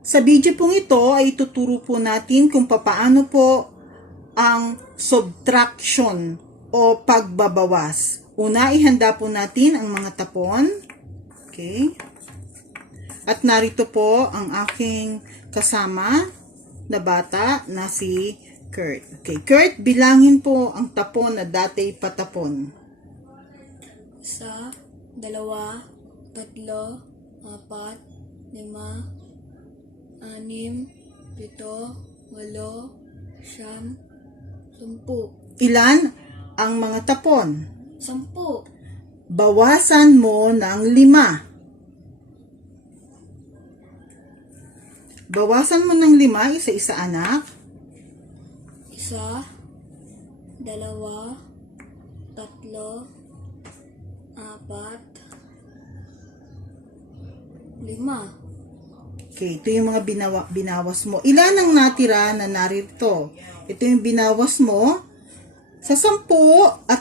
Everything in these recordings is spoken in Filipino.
Sa video pong ito ay tuturo po natin kung papaano po ang subtraction o pagbabawas. Una, ihanda po natin ang mga tapon. Okay. At narito po ang aking kasama na bata na si Kurt. Okay, Kurt, bilangin po ang tapon na dati patapon. 1, 2, 3, 4, 5, 6, 7, 8, 9, 10. Ilan ang mga tapon? 10. Bawasan mo ng 5. Bawasan mo ng 5, isa-isa anak. 1, 2, 3, 4, 5. Okay, ito yung mga binawas mo. Ilan ang natira na narito? Ito yung binawas mo. Sa 10 at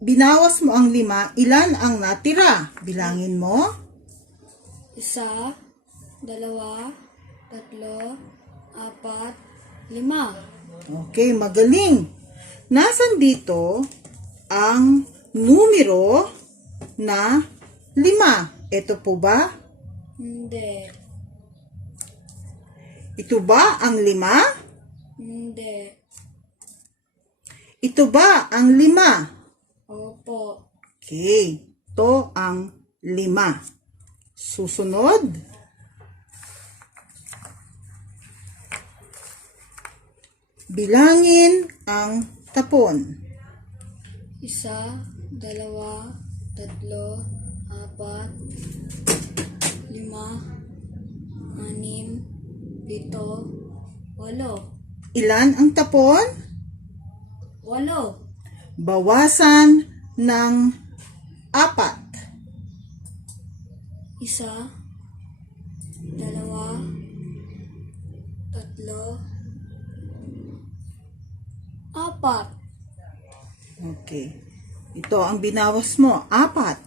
binawas mo ang 5, ilan ang natira? Bilangin mo. 1, 2, 3, 4, 5. Okay, magaling. Nasaan dito ang numero na 5? Ito po ba? Hindi. Ito ba ang 5? Hindi. Ito ba ang 5? Opo. Okay, ito ang 5. Susunod. Bilangin ang tapon. 1, 2, 3, 4, 5, 6, 7, 8. Ilan ang tapon? 8. Bawasan ng 4. 1, 2, 3, 4. Okay. Ito ang binawas mo. 4.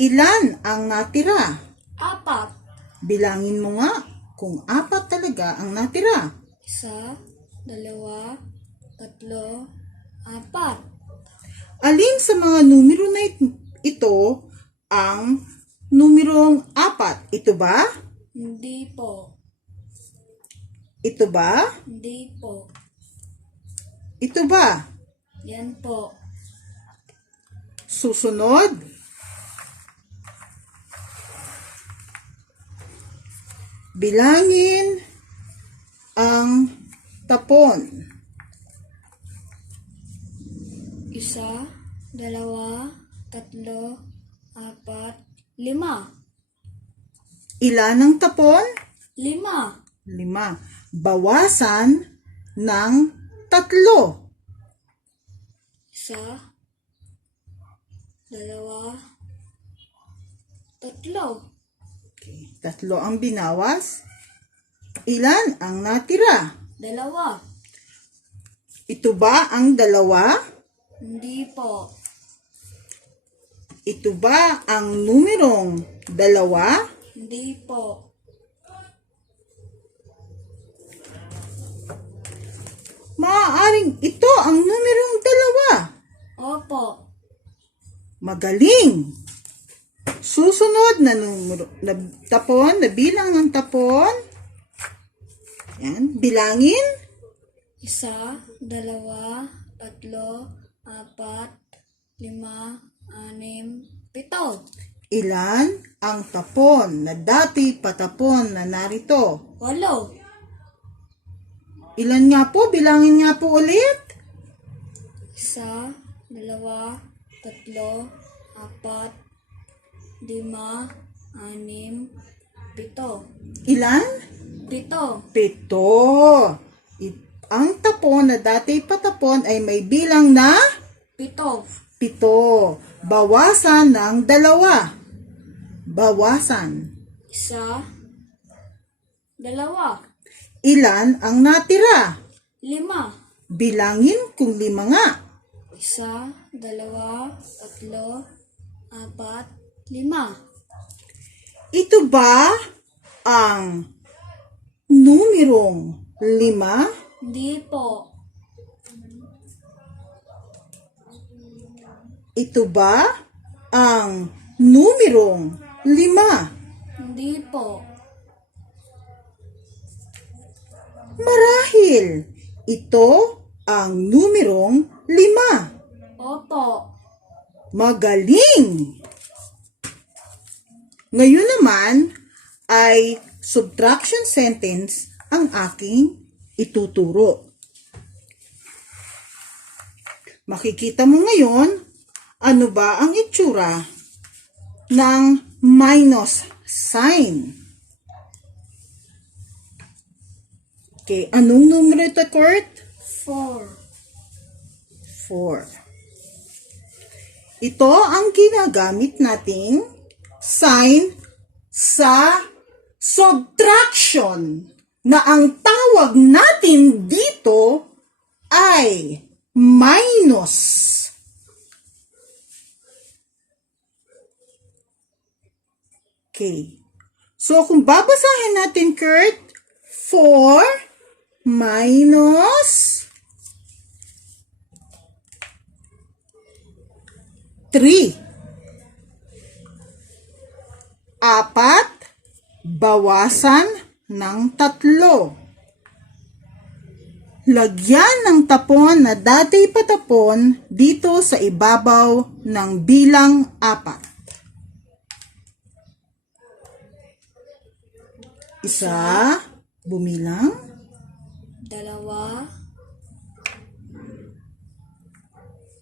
Ilan ang natira? 4. Bilangin mo nga kung 4 talaga ang natira. 1, 2, 3, 4. Alin sa mga numero na ito ang numerong 4? Ito ba? Hindi po. Ito ba? Hindi po. Ito ba? Yan po. Susunod. Bilangin ang tapon. 1, 2, 3, 4, 5. Ilan ang tapon? 5. 5. Bawasan ng 3. 1, 2, 3. Okay. 3 ang binawas. Ilan ang natira? 2. Ito ba ang 2? Hindi po. Ito ba ang numerong 2? Hindi po. Maaaring ito ang numerong 2. Opo. Magaling! Susunod na numero, na tapon, na bilang ng tapon. Yan, bilangin. 1, 2, 3, 4, 5, 6, 7. Ilan ang tapon na dati patapon na narito? 8. Ilan nga po? Bilangin nga po ulit. 1, 2, 3, 4, 5, 6, 7. Ilan? 7. 7. Ang tapon na dati patapon ay may bilang na 7. 7. Bawasan ng 2. Bawasan. 1, 2. Ilan ang natira? 5. Bilangin kung 5 nga. 1, 2, 3, 4, 5. Ito ba ang numerong 5? Hindi po. Ito ba ang numerong 5? Hindi po. Marahil ito ang numerong 5. Opo. Magaling! Ngayon naman ay subtraction sentence ang aking ituturo. Makikita mo ngayon ano ba ang itsura ng minus sign. Okay, anong numero ito, Kurt? 4. 4. Ito ang ginagamit nating sign sa subtraction na ang tawag natin dito ay minus. Okay. So, kung babasahin natin, Kurt, 4 minus 3. 4 bawasan ng 3. Lagyan ng tapon na dati patapon dito sa ibabaw ng bilang 4. 1, bumilang. 2,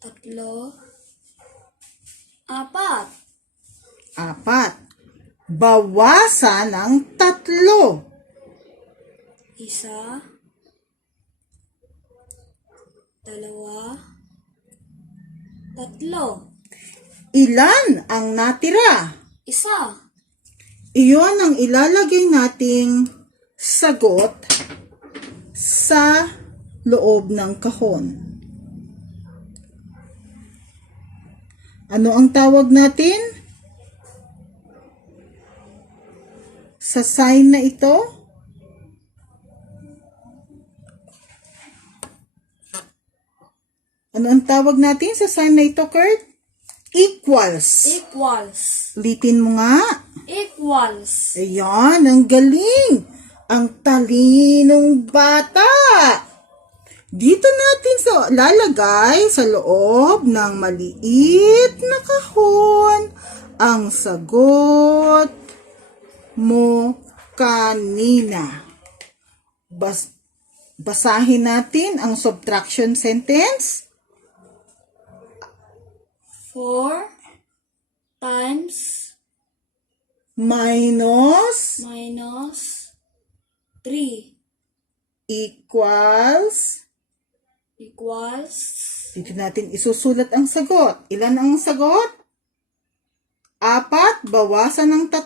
3, 4. 4. Bawasan ng 3. 1, 2, 3. Ilan ang natira? 1. Iyon ang ilalagay nating sagot sa loob ng kahon. Ano ang tawag natin sa sign na ito? Ano ang tawag natin sa sign na ito, Kurt? Equals. Equals. Ulitin mo nga. Equals. Ayan, ang galing. Ang talinong bata. Dito natin lalagay sa loob ng maliit na kahon ang sagot mo kanina. Basahin natin ang subtraction sentence. 4 times Minus 3 equals. Dito natin isusulat ang sagot. Ilan ang sagot? 4 bawasan ng 3.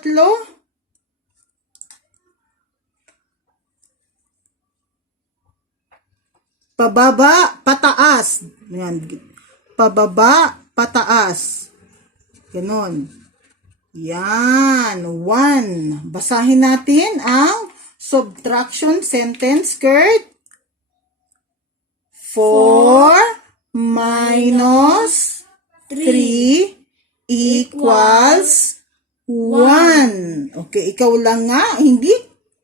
Pababa, pataas. Yan. Pababa, pataas. Ganon. Yan. 1. Basahin natin ang subtraction sentence, Kurt. 4 minus 3 equals 1. Okay, ikaw lang nga. Hindi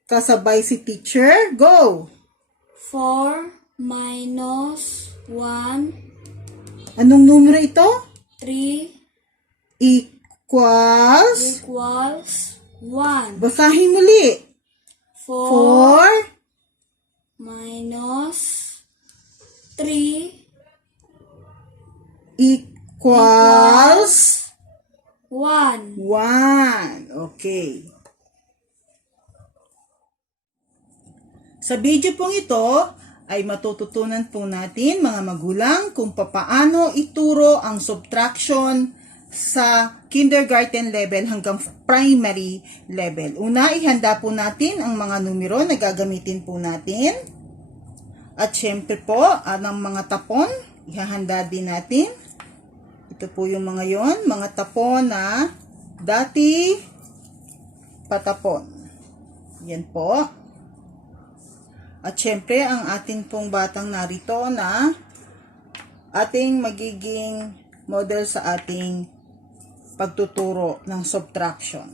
kasabay si teacher. Go. 4 minus 1. Anong numero ito? 3 Equals. equals 1. Basahin muli. 4 4 minus 3 equals 1. 1. Okay. Sa video pong ito ay matututunan po natin mga magulang kung papaano ituro ang subtraction sa kindergarten level hanggang primary level. Una, ihanda po natin ang mga numero na gagamitin po natin. At syempre po, ang mga tapon, ihahanda din natin. Ito po yung mga yon, mga tapon na dati patapon. Yan po. At syempre, ang ating pong batang narito na ating magiging model sa ating pagtuturo ng subtraction.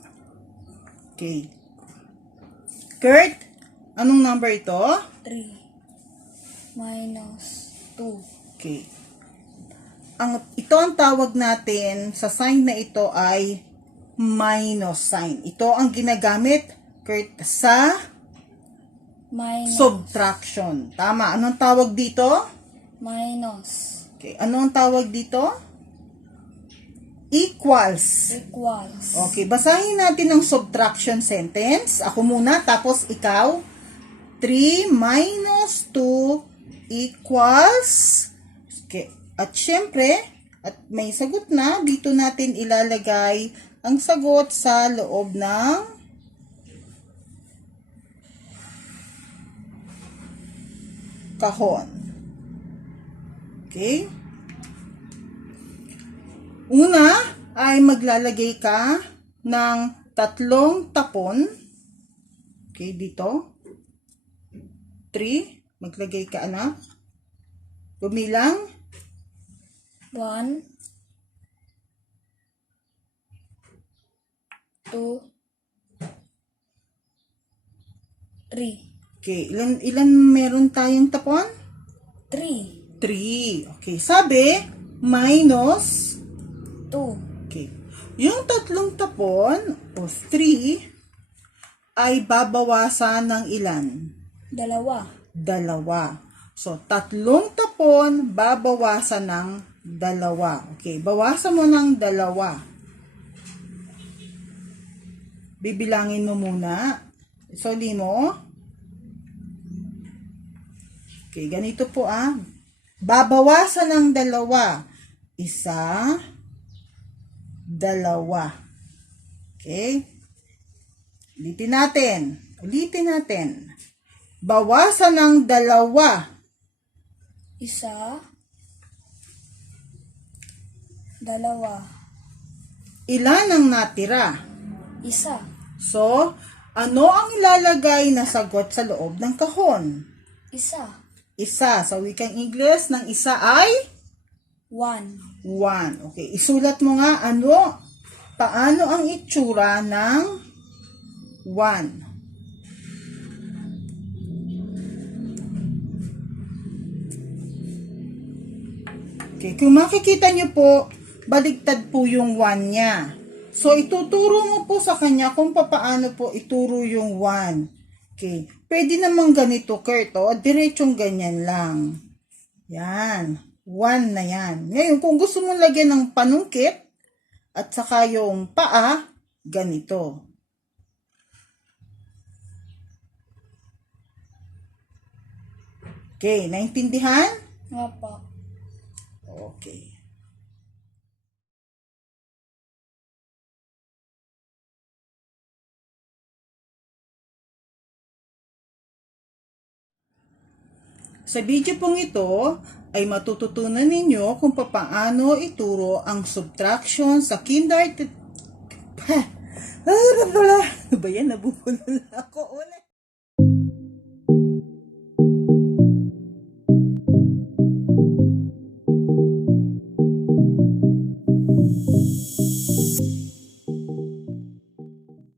Okay. Kurt, anong number ito? 3 minus 2. Okay. Ito ang tawag natin sa sign na ito ay minus sign. Ito ang ginagamit, Kurt, sa Minus. subtraction. Tama. Anong tawag dito? Minus. Okay. Ano ang tawag dito? Equals. Equals. Okay. Basahin natin ang subtraction sentence. Ako muna, tapos ikaw. 3 minus 2 equals. Okay. At syempre, at may sagot na, dito natin ilalagay ang sagot sa loob ng kahon. Okay? Una ay maglalagay ka ng 3 tapon. Okay, dito. 3. Maglagay ka, anak. Bumilang. 1 2 3 Okay, ilan meron tayong tapon? 3 3. Okay, sabi, minus 2 okay. Yung 3 tapon, o 3, ay babawasan ng ilan? 2 2. So, 3 tapon, babawasan ng 2. Okay, bawasan mo ng 2. Bibilangin mo muna. Isoli mo. Okay, ganito po babawasan ng 2. 1, 2. Okay? Ulitin natin. Bawasan ng 2. 1 2 Ilan ang natira? 1 So, ano ang ilalagay na sagot sa loob ng kahon? 1 Isa. Sa wikang Ingles, ng isa ay 1 1. Okay, isulat mo nga paano ang itsura ng 1. Okay, kung makikita nyo po, baligtad po yung 1 niya. So, ituturo mo po sa kanya kung paano po ituro yung 1. Okay. Pwede naman ganito, Kurt, diretsong ganyan lang. Yan. 1 na yan. Ngayon, kung gusto mong lagyan ng panungkit, at saka yung paa, ganito. Okay, naintindihan? nga po. Okay. Sa video pong ito ay matututunan ninyo kung paano ituro ang subtraction sa kindergarten. Ano ba yan? Nabubulol ako ulit.